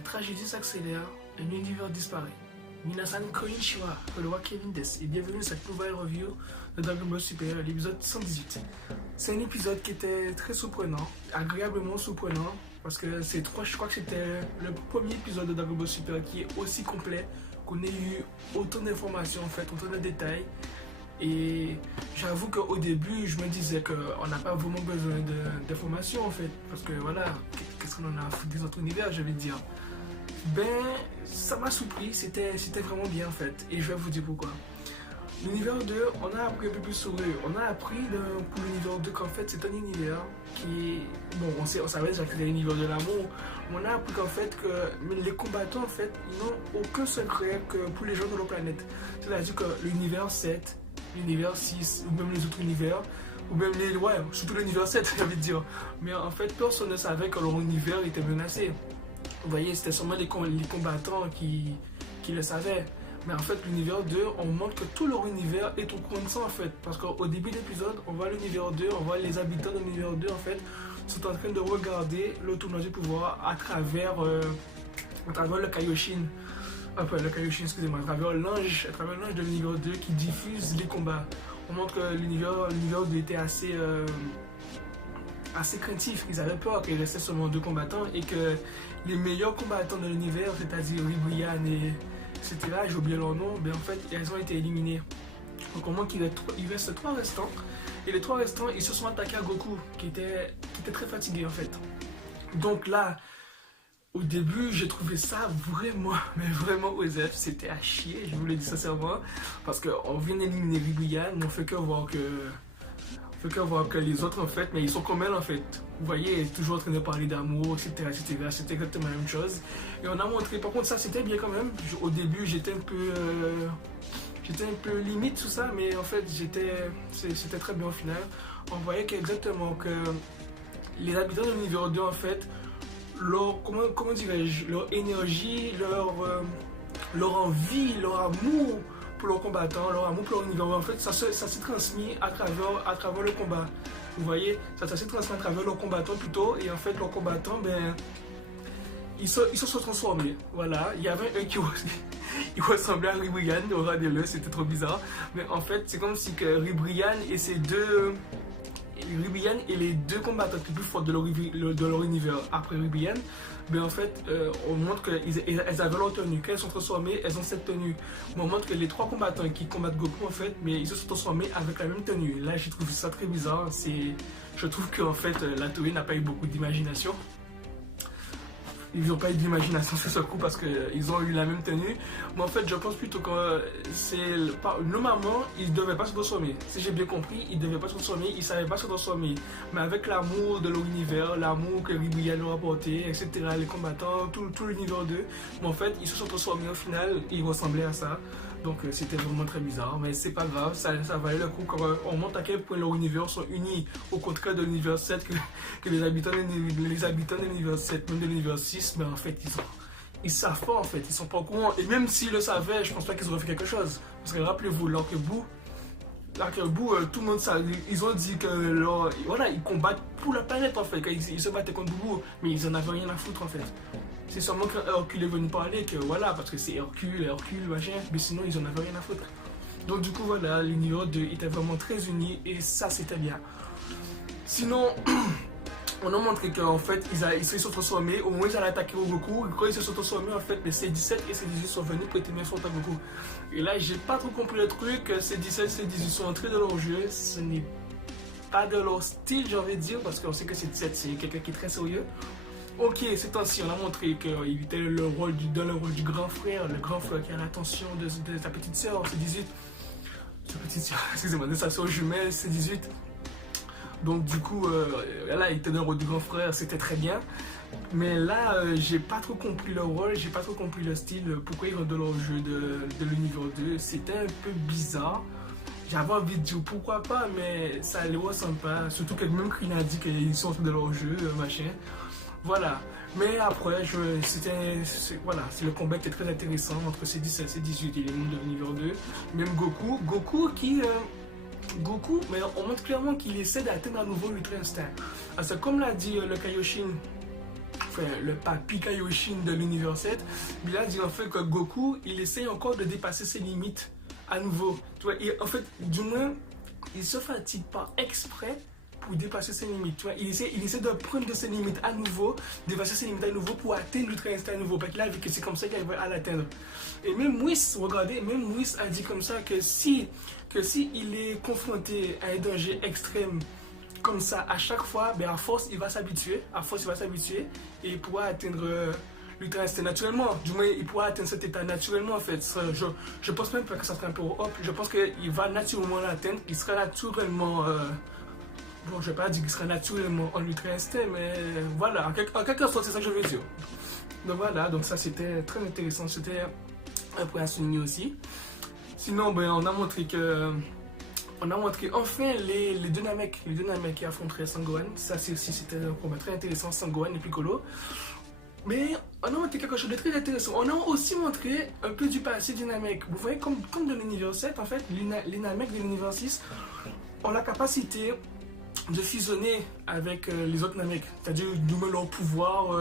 tragédie s'accélère et l'univers disparaît. Minasan konnichiwa, le roi Kevin Des, et bienvenue à cette nouvelle review de Dragon Ball Super, l'épisode 118. C'est un épisode qui était très surprenant, agréablement surprenant, parce que je crois que c'était le premier épisode de Dragon Ball Super qui est aussi complet, qu'on ait eu autant d'informations en fait, autant de détails. Et j'avoue qu'au début, je me disais qu'on n'a pas vraiment besoin d'informations en fait, parce que voilà, qu'est-ce qu'on en a à foutre des autres univers, je vais dire. Ben, ça m'a surpris, c'était vraiment bien en fait, et je vais vous dire pourquoi. L'univers 2, on a appris un peu plus sur eux. On a appris pour l'univers 2 qu'en fait c'est un univers qui... Bon, on savait déjà que c'était l'univers de l'amour, mais on a appris qu'en fait que les combattants en fait, ils n'ont aucun secret que pour les gens de leur planète. C'est-à-dire que l'univers 7, l'univers 6, ou même les autres univers, ou même les... Ouais, surtout l'univers 7, j'ai envie de dire. Mais en fait, personne ne savait que leur univers était menacé. Vous voyez, c'était seulement les combattants qui le savaient. Mais en fait, l'univers 2, on montre que tout leur univers est au courant de ça en fait. Parce qu'au début de l'épisode, on voit l'univers 2, on voit les habitants de l'univers 2 en fait, sont en train de regarder le tournoi du pouvoir à travers le Kaioshin. Enfin, le Kaioshin, excusez-moi, à travers l'ange de l'univers 2 qui diffuse les combats. On montre que l'univers 2 était assez craintif. Ils avaient peur qu'il restait seulement 2 combattants et que les meilleurs combattants de l'univers, c'est-à-dire Ribrianne et etc., j'ai oublié leur nom, mais en fait, elles ont été éliminées. Donc au moins qu'il reste 3 restants. Et les 3 restants, ils se sont attaqués à Goku, qui était très fatigué en fait. Donc là, au début, j'ai trouvé ça vraiment, mais vraiment OSF. C'était à chier, je vous le dis sincèrement. Parce qu'on vient d'éliminer Ribrianne, mais on fait que voir que les autres en fait, mais ils sont comme elle en fait. Vous voyez, toujours en train de parler d'amour, etc. C'était exactement la même chose. Et on a montré, par contre ça c'était bien quand même. Au début j'étais un peu limite tout ça, mais en fait c'était très bien au final. On voyait qu'exactement que les habitants de l'univers 2 en fait, comment dirais-je, leur énergie, leur envie, leur amour pour leurs combattants, leur amour pour leur univers, en fait, ça s'est transmis à travers le combat. Vous voyez, ça s'est transmis à travers leurs combattants plutôt, et en fait, leurs combattants, ben, ils se sont transformés. Voilà, il y avait un qui il ressemblait à Ribrianne, regardez-le, c'était trop bizarre. Mais en fait, c'est comme si que Ribrianne et les 2 combattants les plus forts de leur univers après Ribrianne, ben en fait, on montre qu'elles avaient leur tenue. Quand elles sont transformées, elles ont cette tenue. Mais on montre que les 3 combattants qui combattent Goku, en fait, mais ils se sont transformés avec la même tenue. Là, j'ai trouvé ça très bizarre. Je trouve qu'en fait, la Toei n'a pas eu beaucoup d'imagination. Ils n'ont pas eu d'imagination sur ce coup parce qu'ils ont eu la même tenue. Mais en fait, je pense plutôt que normalement, ils ne devaient pas se transformer. Si j'ai bien compris, ils ne devaient pas se transformer, ils ne savaient pas se transformer. Mais avec l'amour de leur univers, l'amour que Ribrianne leur a apporté, etc., les combattants, tout l'univers 2, mais en fait, ils se sont transformés au final, ils ressemblaient à ça. Donc c'était vraiment très bizarre, mais c'est pas grave, ça valait le coup quand on montre à quel point leurs univers sont unis, au contraire de l'univers 7 que les habitants de l'univers 7, même de l'univers 6, mais en fait ils savent pas en fait, ils sont pas au courant, et même s'ils le savaient, je pense pas qu'ils auraient fait quelque chose, parce que rappelez-vous, l'Arc-Boo, tout le monde savait, ils ont dit que voilà, ils combattent pour la planète en fait, ils se battaient contre Boubou, mais ils en avaient rien à foutre en fait. C'est seulement quand Hercule est venu parler que voilà, parce que c'est Hercule, machin, mais sinon ils en avaient rien à foutre. Donc du coup voilà, l'univers 2 était vraiment très uni et ça c'était bien. Sinon, on a montré qu'en fait ils se sont transformés, au moins ils allaient attaquer Goku, quand ils se sont transformés en fait, les C17 et C18 sont venus prêter main forte à Goku. Et là j'ai pas trop compris le truc, C17 et C18 sont entrés dans leur jeu, ce n'est pas de leur style j'ai envie de dire, parce qu'on sait que C17 c'est quelqu'un qui est très sérieux. Ok, ces temps-ci, on a montré qu'il était dans le rôle du grand frère, le grand frère qui a l'attention de sa petite soeur, C18. Sa petite soeur, excusez-moi, de sa soeur jumelle, C18. Donc du coup, là, il était dans le rôle du grand frère, c'était très bien. Mais là, j'ai pas trop compris leur rôle, j'ai pas trop compris le style, pourquoi ils rentrent dans leur jeu de l'univers 2. C'était un peu bizarre. J'avais envie de dire pourquoi pas, mais ça les ressemble pas. Surtout que même Krillin a dit qu'ils sont dans leur jeu, machin. Voilà, mais après, voilà, le combat était très intéressant entre C17, C18 et les mondes de l'univers 2. Même Goku, mais on montre clairement qu'il essaie d'atteindre à nouveau l'Ultra Instinct. Parce que comme l'a dit le Kaioshin, enfin le papy Kaioshin de l'univers 7, il a dit en fait que Goku, il essaye encore de dépasser ses limites à nouveau. Tu vois, en fait, du moins, il se fatigue pas exprès pour dépasser ses limites. Tu vois, il essaie de prendre de ses limites à nouveau, dépasser ses limites à nouveau pour atteindre l'Ultra Instinct à nouveau. Parce qu'il a vu que c'est comme ça qu'il va l'atteindre. Et même Whis, regardez, même Whis a dit comme ça que si il est confronté à un danger extrême comme ça à chaque fois, ben à force il va s'habituer, et il pourra atteindre l'Ultra Instinct naturellement. Du moins, il pourra atteindre cet état naturellement en fait. Je pense même pas que ça sera un peu hop. Je pense qu'il va naturellement l'atteindre. Il sera naturellement bon, je vais pas dire qu'il sera naturellement en Ultra Instinct, mais voilà, en quelque sorte, c'est ça que je veux dire. Donc voilà, donc ça c'était très intéressant, c'était un point à souligner aussi. Sinon, ben, on a montré enfin les deux Namek qui affronteraient Sangohan. Ça aussi c'était un combat très intéressant, Sangohan et Piccolo. Mais on a montré quelque chose de très intéressant. On a aussi montré un peu du passé du Namek. Vous voyez, comme dans l'univers 7, en fait, les Namek de l'univers 6 ont la capacité de fusionner avec les autres Namek, c'est-à-dire de leur pouvoir,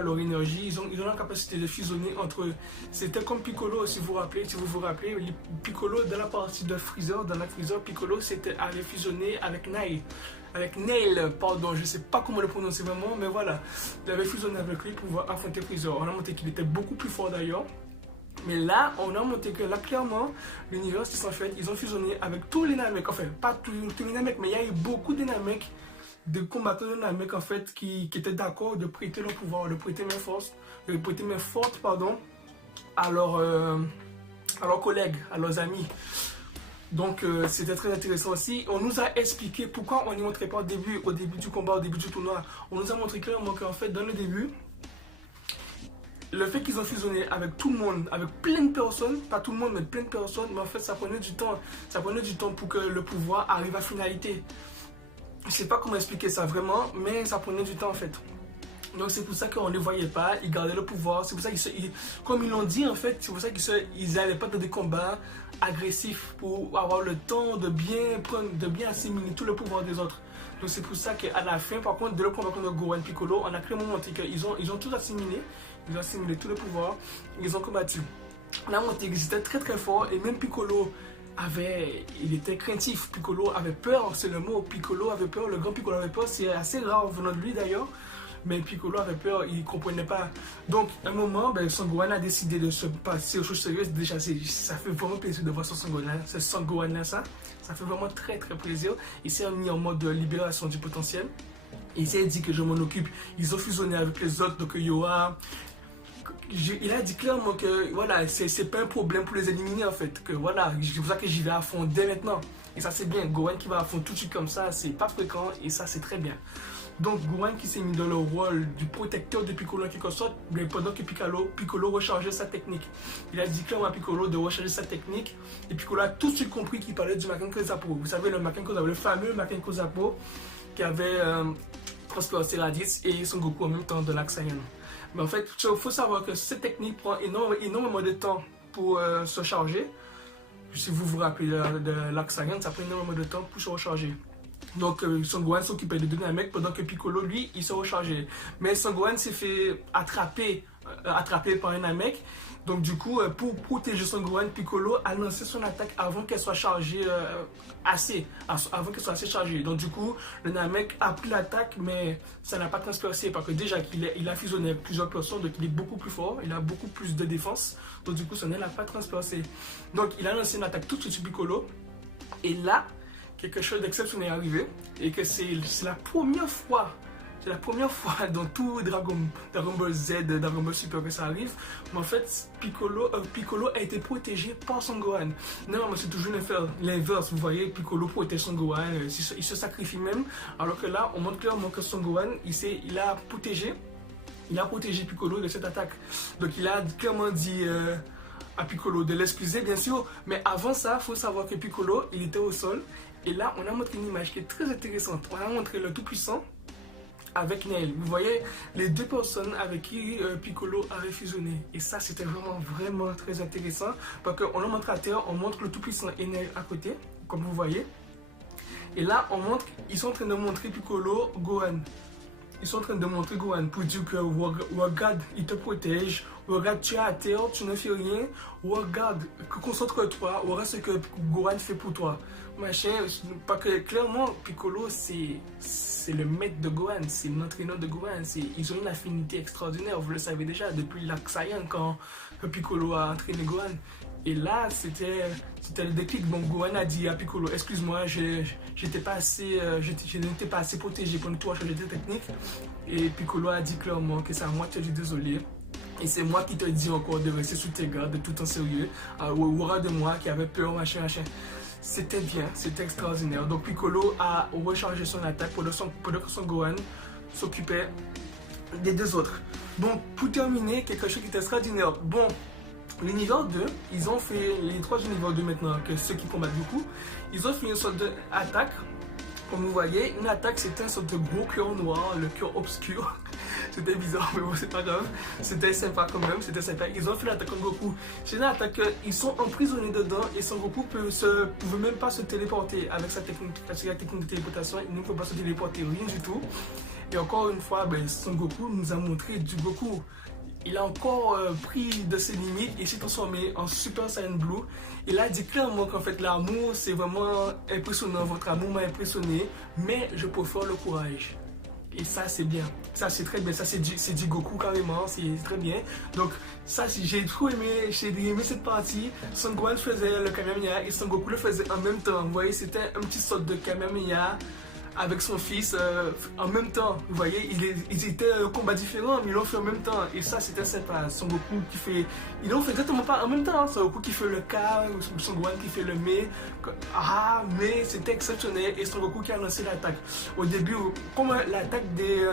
leur énergie, ils ont la capacité de fusionner entre eux. C'était comme Piccolo, si vous vous rappelez, Piccolo dans la partie de Freezer, dans la Freezer, Piccolo avait fusionné avec Nail, pardon, je sais pas comment le prononcer vraiment, mais voilà, il avait fusionné avec lui pour pouvoir affronter Freezer. On a montré qu'il était beaucoup plus fort d'ailleurs. Mais là, on a montré que là, clairement, l'univers 6 en fait, ils ont fusionné avec tous les Namek. Enfin, pas tous les Namek, mais il y a eu beaucoup de Namek, de combattants de Namek en fait, qui étaient d'accord de prêter leur pouvoir, de prêter main forte, à leurs collègues, à leurs amis. Donc, c'était très intéressant aussi. On nous a expliqué pourquoi on n'y montrait pas au début du combat, au début du tournoi. On nous a montré clairement qu'en fait, dans le début, le fait qu'ils ont fusionné avec tout le monde, avec plein de personnes, pas tout le monde, mais plein de personnes, mais en fait, ça prenait du temps. Ça prenait du temps pour que le pouvoir arrive à finalité. Je sais pas comment expliquer ça vraiment, mais ça prenait du temps en fait. Donc c'est pour ça qu'on ne les voyait pas, ils gardaient le pouvoir. C'est pour ça comme ils l'ont dit en fait, c'est pour ça qu'ils n'allaient pas dans des combats agressifs pour avoir le temps de bien assimiler tout le pouvoir des autres. Donc c'est pour ça qu'à la fin, par contre, de le combat contre Gohan Piccolo, on a clairement montré qu'ils ont tout assimilé. Ils ont assimilé tout le pouvoir, ils ont combattu. On a montré qu'ils étaient très très forts et même Piccolo il était craintif. Piccolo avait peur, c'est le mot. Piccolo avait peur, le grand Piccolo avait peur. C'est assez rare venant de lui d'ailleurs. Mais Piccolo avait peur, il ne comprenait pas. Donc, à un moment, Son Gohan a décidé de se passer aux choses sérieuses. Déjà, ça fait vraiment plaisir de voir Son Gohan là, ça fait vraiment très très plaisir. Il s'est mis en mode de libération du potentiel. Il s'est dit que je m'en occupe. Ils ont fusionné avec les autres, donc Yoa. Il a dit clairement que voilà, c'est pas un problème pour les éliminer en fait. Que voilà, c'est pour ça que j'y vais à fond dès maintenant. Et ça c'est bien. Gohan qui va à fond tout de suite comme ça, c'est pas fréquent et ça c'est très bien. Donc Gohan qui s'est mis dans le rôle du protecteur de Piccolo en quelque sorte, mais pendant que Piccolo rechargeait sa technique. Il a dit clairement à Piccolo de recharger sa technique et Piccolo a tout de suite compris qu'il parlait du Makenko Zappo. Vous savez, le fameux Makenko Zappo qui avait transpercé Raditz et Son Goku en même temps de l'Axayan. Mais en fait, il faut savoir que cette technique prend énormément de temps pour se charger. Si vous vous rappelez de l'Axayan, ça prend énormément de temps pour se recharger. Donc Son Gohan s'occupait de deux Namek pendant que Piccolo, lui, il se rechargeait. Mais Son Gohan s'est fait attraper par un Namek. Donc du coup, pour protéger Son Gohan, Piccolo a lancé son attaque avant qu'elle soit chargée avant qu'elle soit assez chargée. Donc du coup, le Namek a pris l'attaque, mais ça n'a pas transpercé parce que déjà qu'il a fusionné avec plusieurs personnes, donc il est beaucoup plus fort, il a beaucoup plus de défense. Donc du coup, ça n'a pas transpercé. Donc il a lancé une attaque tout de suite sur Piccolo. Et là, quelque chose d'exceptionnel est arrivé et que c'est la première fois. C'est la première fois dans tout Dragon Ball Z, Dragon Ball Super que ça arrive. Mais en fait, Piccolo a été protégé par Son Gohan. Non, c'est toujours l'inverse. Vous voyez, Piccolo protège Son Gohan, il se sacrifie même. Alors que là, on montre clairement que Son Gohan, il a protégé Piccolo de cette attaque. Donc il a clairement dit à Piccolo de l'excuser, bien sûr. Mais avant ça, il faut savoir que Piccolo, il était au sol. Et là, on a montré une image qui est très intéressante. On a montré le Tout-Puissant avec Nail. Vous voyez les deux personnes avec qui Piccolo avait fusionné. Et ça, c'était vraiment très intéressant. Parce qu'on le montre à terre, on montre le Tout-Puissant et Nail à côté, comme vous voyez. Et là, ils sont en train de montrer Piccolo, Gohan. ils sont en train de montrer Gohan pour dire que regarde, il te protège, regarde, tu es à terre, tu ne fais rien, regarde, concentre-toi, regarde ce que Gohan fait pour toi. Machin, parce que clairement, Piccolo, c'est le maître de Gohan, c'est l'entraîneur de Gohan, ils ont une affinité extraordinaire, vous le savez déjà, depuis l'Arc Saiyan, quand Piccolo a entraîné Gohan. Et là, c'était le déclic. Bon, Gohan a dit à Piccolo, excuse-moi, je n'étais pas assez protégé pour toi changer de technique. Et Piccolo a dit clairement que c'est à moi que tu dis désolé. Et c'est moi qui te dis encore de rester sous tes gardes, de tout en sérieux. Au ras de moi qui avait peur, machin. C'était bien, c'était extraordinaire. Donc Piccolo a rechargé son attaque pendant que son Gohan s'occupait des deux autres. Bon, pour terminer, quelque chose qui est extraordinaire. Bon, l'univers 2, ils ont fait les 3 univers 2 maintenant, que ceux qui combattent beaucoup, ils ont fait une sorte d'attaque. Comme vous voyez, une attaque, c'était une sorte de gros cœur noir, le cœur obscur. C'était bizarre, mais bon, c'est pas grave. C'était sympa quand même, c'était sympa. Ils ont fait l'attaque Son Goku. C'est une attaque, ils sont emprisonnés dedans et Son Goku pouvait même pas se téléporter avec sa technique de téléportation. Il ne peut pas se téléporter, rien du tout. Et encore une fois, Son Goku nous a montré du Goku. Il a encore pris de ses limites et s'est transformé en Super Saiyan Blue. Il a dit clairement qu'en fait l'amour c'est vraiment impressionnant, votre amour m'a impressionné, mais je préfère le courage. Et ça c'est bien, ça c'est très bien, ça c'est du Goku carrément, c'est très bien. Donc ça j'ai trop aimé, cette partie. Son Gohan faisait le Kamehameha et Son Goku le faisait en même temps. Vous voyez, c'était un petit sorte de Kamehameha avec son fils en même temps. Vous voyez, ils étaient un combat différent, mais ils l'ont fait en même temps. Et ça, c'était sympa. Son Goku qui fait. Ils l'ont fait exactement pas en même temps. Son Goku qui fait le K, Son Gohan qui fait le Me. Ah, mais c'était exceptionnel. Et Son Goku qui a lancé l'attaque. Au début, comme l'attaque des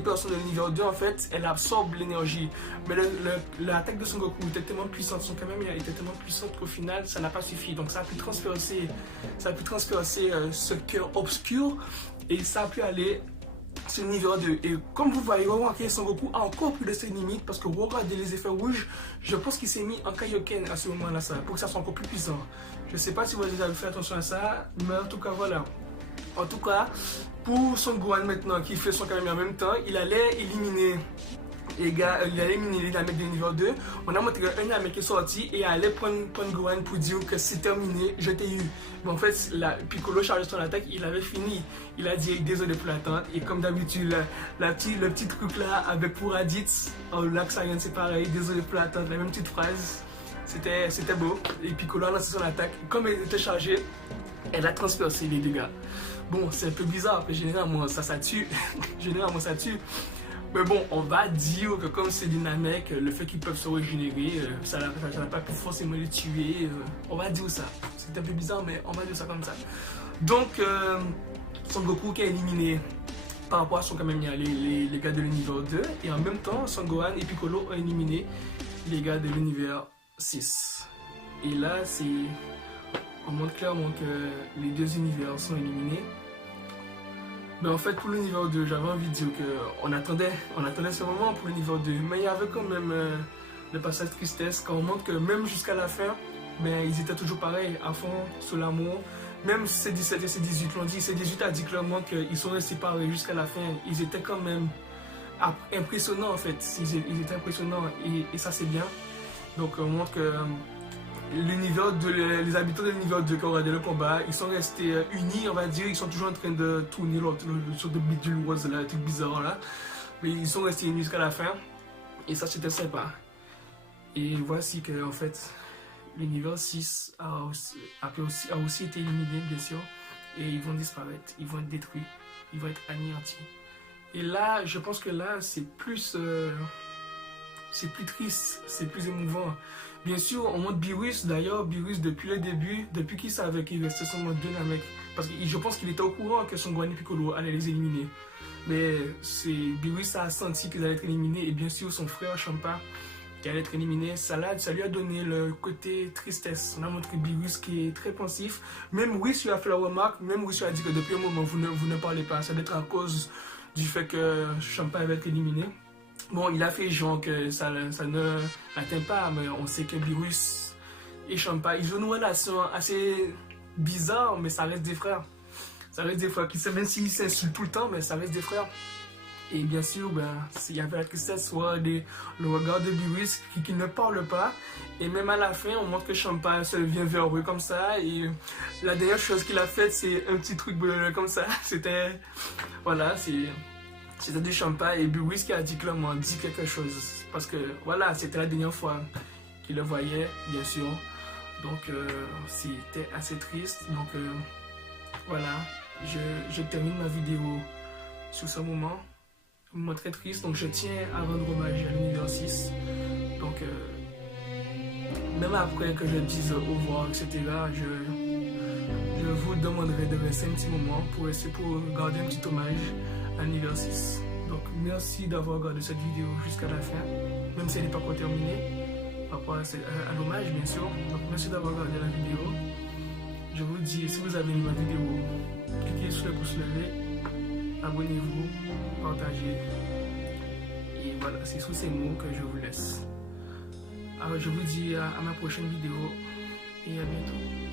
personnes de l'univers 2, en fait, elle absorbe l'énergie. Mais l'attaque de Son Goku était tellement puissante, son Kamehameha était tellement puissante qu'au final, ça n'a pas suffi. Donc ça a pu transpercer ce cœur obscur et ça a pu aller sur l'univers 2. Et comme vous voyez, remarquez, Son Goku a encore plus de ses limites parce que regardez les effets rouges, je pense qu'il s'est mis en Kaioken à ce moment-là, pour que ça soit encore plus puissant. Je ne sais pas si vous avez fait attention à ça, mais en tout cas, voilà. En tout cas, pour Son Gohan maintenant qui fait son Kamehameha en même temps, il allait éliminer les gars, il allait éliminer les Namek de l'univers 2. On a montré qu'un Namek est sorti et allait prendre Gohan pour dire que c'est terminé, je t'ai eu. Mais en fait, Piccolo chargé son attaque, il avait fini. Il a dit désolé pour l'attente. Et comme d'habitude, le petit truc là avec pour Raditz, en Lac Saiyan c'est pareil, désolé pour l'attente, la même petite phrase. C'était beau. Et Piccolo a lancé son attaque. Comme elle était chargée, elle a transpercé les dégâts. Bon, c'est un peu bizarre, mais généralement ça tue. Généralement ça tue. Mais bon, on va dire que comme c'est dynamique, le fait qu'ils peuvent se régénérer, ça n'a pas pu forcément les tuer. On va dire ça. C'est un peu bizarre, mais on va dire ça comme ça. Donc, Son Goku qui a éliminé par rapport à son Kamehameha les gars de l'univers 2. Et en même temps, Son Gohan et Piccolo ont éliminé les gars de l'univers 6. Et là, on montre clairement que les deux univers sont éliminés. Mais en fait, pour l'univers 2, j'avais envie de dire qu'on attendait ce moment pour l'univers 2. Mais il y avait quand même le passage de tristesse quand on montre que même jusqu'à la fin, ils étaient toujours pareils, à fond, sur l'amour. Même C17 et C18 l'ont dit. C18 a dit clairement qu'ils sont restés pareils jusqu'à la fin. Ils étaient quand même impressionnants en fait. Ils étaient impressionnants et ça c'est bien. Donc on montre que les habitants de l'univers 2 qui ont regardé le combat, ils sont restés unis, on va dire. Ils sont toujours en train de tourner le sort de bidule rose là, tout bizarre là. Mais ils sont restés unis jusqu'à la fin. Et ça c'était sympa. Et voici que en fait l'univers 6 a aussi été éliminé bien sûr. Et ils vont disparaître, ils vont être détruits, ils vont être anéantis. Et là, je pense que là c'est plus triste, c'est plus émouvant. Bien sûr, on montre Beerus, d'ailleurs, Beerus depuis le début, depuis qu'il savait qu'il restait seulement 2 Namek, parce que je pense qu'il était au courant que Son Gohan et Piccolo allaient les éliminer. Mais Beerus a senti qu'ils allaient être éliminés, et bien sûr son frère Champa qui allait être éliminé, ça lui a donné le côté tristesse. On a montré Beerus qui est très pensif. Même Whis lui a fait la remarque, même Whis lui a dit que depuis un moment vous ne parlez pas, ça doit être à cause du fait que Champa avait été éliminé. Bon, il a fait genre que ça ne l'atteint pas, mais on sait que Beerus et Champa, ils ont une relation assez bizarre, mais ça reste des frères. Ça reste des frères, même s'ils s'insultent tout le temps, mais ça reste des frères. Et bien sûr, il y avait la tristesse, soit le regard de Beerus qui ne parle pas. Et même à la fin, on montre que Champa se vient vers eux comme ça. Et la dernière chose qu'il a faite, c'est un petit truc comme ça. C'était, voilà, c'était du Champa et Beerus qui a dit clairement, dit quelque chose. Parce que, voilà, c'était la dernière fois qu'il le voyait, bien sûr. Donc, c'était assez triste. Donc, voilà, je termine ma vidéo sur ce moment très triste. Donc, je tiens à rendre hommage à l'univers 6. Donc, même après que je dise au revoir, etc., je vous demanderai de rester un petit moment pour essayer pour garder un petit hommage à l'univers 6. Donc, merci d'avoir regardé cette vidéo jusqu'à la fin, même si elle n'est pas encore terminée, par rapport à l'hommage, bien sûr. Donc, merci d'avoir regardé la vidéo. Je vous dis, si vous avez aimé ma vidéo, cliquez sur le pouce levé, abonnez-vous, partagez. Et voilà, c'est sous ces mots que je vous laisse. Alors, je vous dis à ma prochaine vidéo et à bientôt.